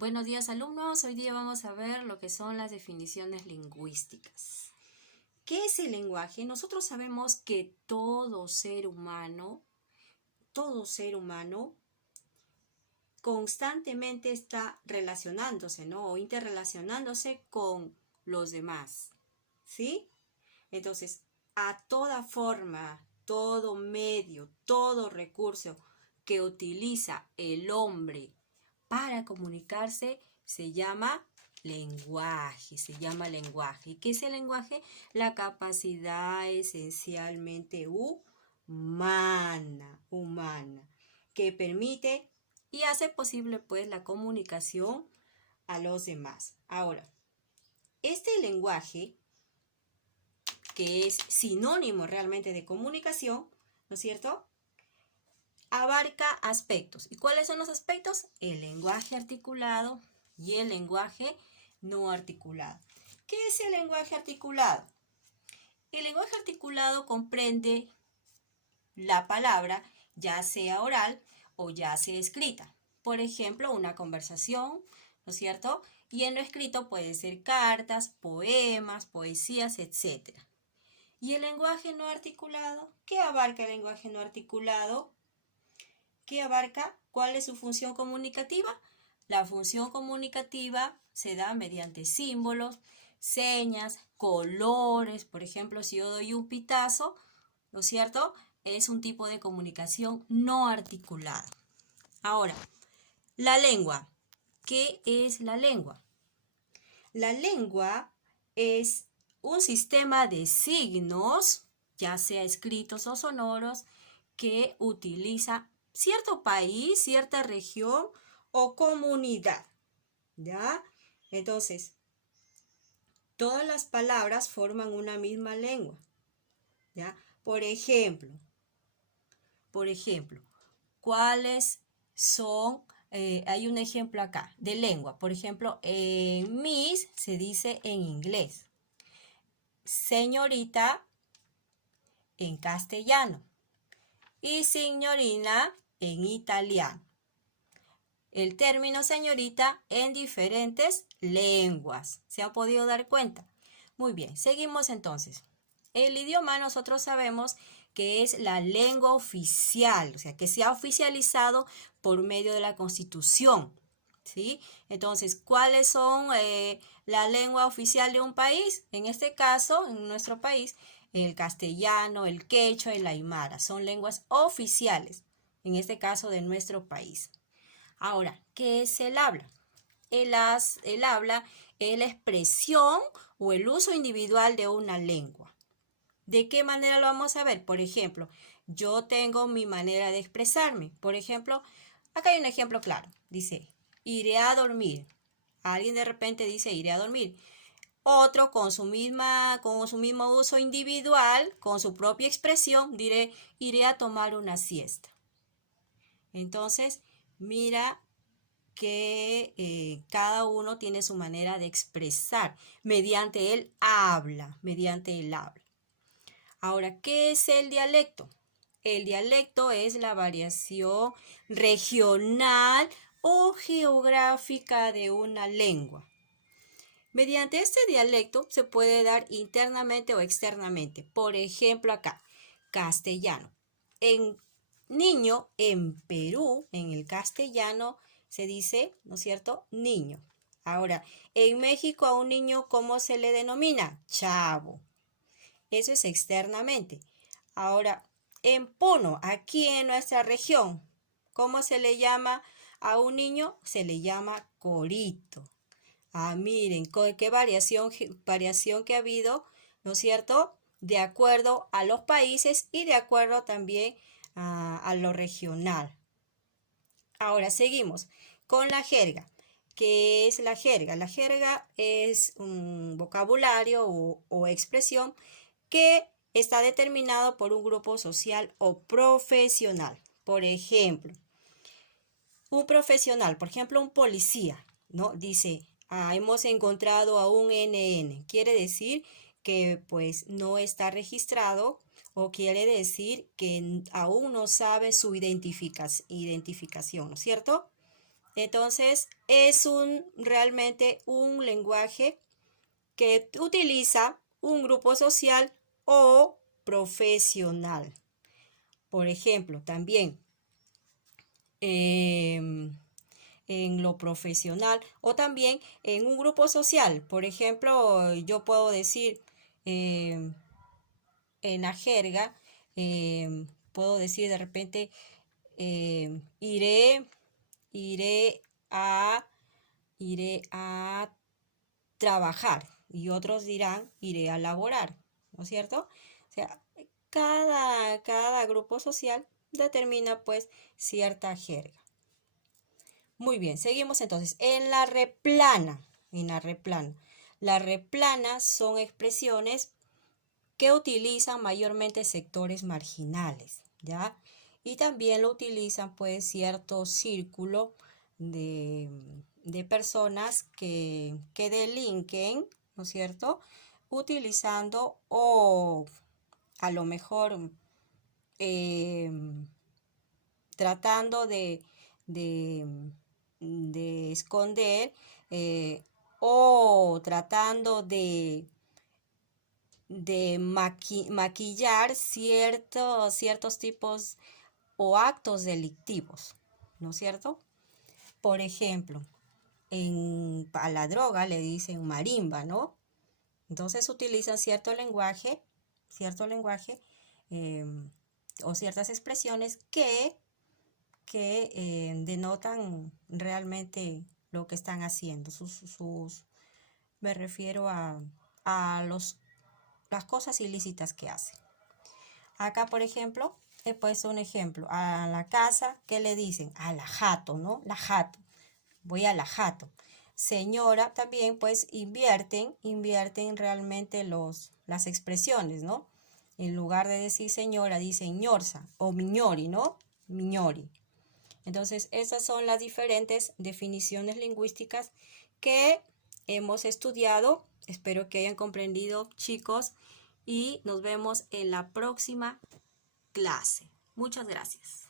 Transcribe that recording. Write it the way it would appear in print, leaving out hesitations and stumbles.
Buenos días, alumnos. Hoy día vamos a ver lo que son las definiciones lingüísticas. ¿Qué es el lenguaje? Nosotros sabemos que todo ser humano constantemente está relacionándose, ¿no? O interrelacionándose con los demás, ¿sí? Entonces, a toda forma, todo medio, todo recurso que utiliza el hombre para comunicarse se llama lenguaje, ¿Y qué es el lenguaje? La capacidad esencialmente humana, que permite y hace posible pues la comunicación a los demás. Ahora, este lenguaje, que es sinónimo realmente de comunicación, ¿no es cierto?, abarca aspectos. ¿Y cuáles son los aspectos? El lenguaje articulado y el lenguaje no articulado. ¿Qué es el lenguaje articulado? El lenguaje articulado comprende la palabra, ya sea oral o ya sea escrita. Por ejemplo, una conversación, ¿no es cierto? Y en lo escrito puede ser cartas, poemas, poesías, etc. ¿Y el lenguaje no articulado? ¿Qué abarca el lenguaje no articulado? ¿Qué abarca? ¿Cuál es su función comunicativa? La función comunicativa se da mediante símbolos, señas, colores. Por ejemplo, si yo doy un pitazo, ¿no es cierto?, es un tipo de comunicación no articulada. Ahora, la lengua. ¿Qué es la lengua? La lengua es un sistema de signos, ya sea escritos o sonoros, que utiliza cierto país, cierta región o comunidad, ¿ya? Entonces, todas las palabras forman una misma lengua, ¿ya? Por ejemplo, ¿cuáles son? Hay un ejemplo acá de lengua. Por ejemplo, miss se dice en inglés, señorita en castellano y signorina en italiano. El término señorita en diferentes lenguas. ¿Se han podido dar cuenta? Muy bien, seguimos entonces. El idioma nosotros sabemos que es la lengua oficial, o sea, que se ha oficializado por medio de la Constitución, ¿sí? Entonces, ¿cuáles son la lengua oficial de un país? En este caso, en nuestro país, el castellano, el quechua y la aymara son lenguas oficiales, en este caso de nuestro país. Ahora, ¿qué es el habla? El habla es la expresión o el uso individual de una lengua. ¿De qué manera lo vamos a ver? Por ejemplo, yo tengo mi manera de expresarme. Por ejemplo, acá hay un ejemplo claro. Dice, iré a dormir. Alguien de repente dice, iré a dormir. Otro con su mismo uso individual, con su propia expresión, diré, iré a tomar una siesta. Entonces, mira que cada uno tiene su manera de expresar mediante el habla. Ahora, ¿qué es el dialecto? El dialecto es la variación regional o geográfica de una lengua. Mediante este dialecto se puede dar internamente o externamente. Por ejemplo, acá, castellano. En niño, en Perú, en el castellano, se dice, ¿no es cierto?, niño. Ahora, en México a un niño, ¿cómo se le denomina? Chavo. Eso es externamente. Ahora, en Puno, aquí en nuestra región, ¿cómo se le llama a un niño? Se le llama corito. Miren, qué variación que ha habido, ¿no es cierto?, de acuerdo a los países y de acuerdo también a lo regional. Ahora seguimos con la jerga. ¿Qué es la jerga? La jerga es un vocabulario o expresión que está determinado por un grupo social o profesional. Por ejemplo, un profesional, por ejemplo, un policía, ¿no? Dice, hemos encontrado a un NN. Quiere decir que pues no está registrado o quiere decir que aún no sabe su identificación, ¿no es cierto? Entonces, es realmente un lenguaje que utiliza un grupo social o profesional. Por ejemplo, también en lo profesional o también en un grupo social. Por ejemplo, yo puedo decir en la jerga, puedo decir de repente, iré a trabajar, y otros dirán iré a laborar, ¿no es cierto? O sea, cada grupo social determina pues cierta jerga. Muy bien, seguimos entonces. En la replana, la replana son expresiones que utilizan mayormente sectores marginales, ¿ya? Y también lo utilizan pues cierto círculo de personas que delinquen, ¿no es cierto? Utilizando o a lo mejor tratando de esconder o tratando de maquillar ciertos tipos o actos delictivos, ¿no es cierto? Por ejemplo, a la droga le dicen marimba, ¿no? Entonces utilizan cierto lenguaje eh, o ciertas expresiones que denotan realmente lo que están haciendo. Me refiero a las cosas ilícitas que hacen. Acá, por ejemplo, he puesto un ejemplo. A la casa, ¿qué le dicen? A la jato, ¿no? La jato. Voy a la jato. Señora, también pues invierten realmente las expresiones, ¿no? En lugar de decir señora, dicen ñorza o miñori, ¿no? Miñori. Entonces, esas son las diferentes definiciones lingüísticas que hemos estudiado. Espero que hayan comprendido, chicos, y nos vemos en la próxima clase. Muchas gracias.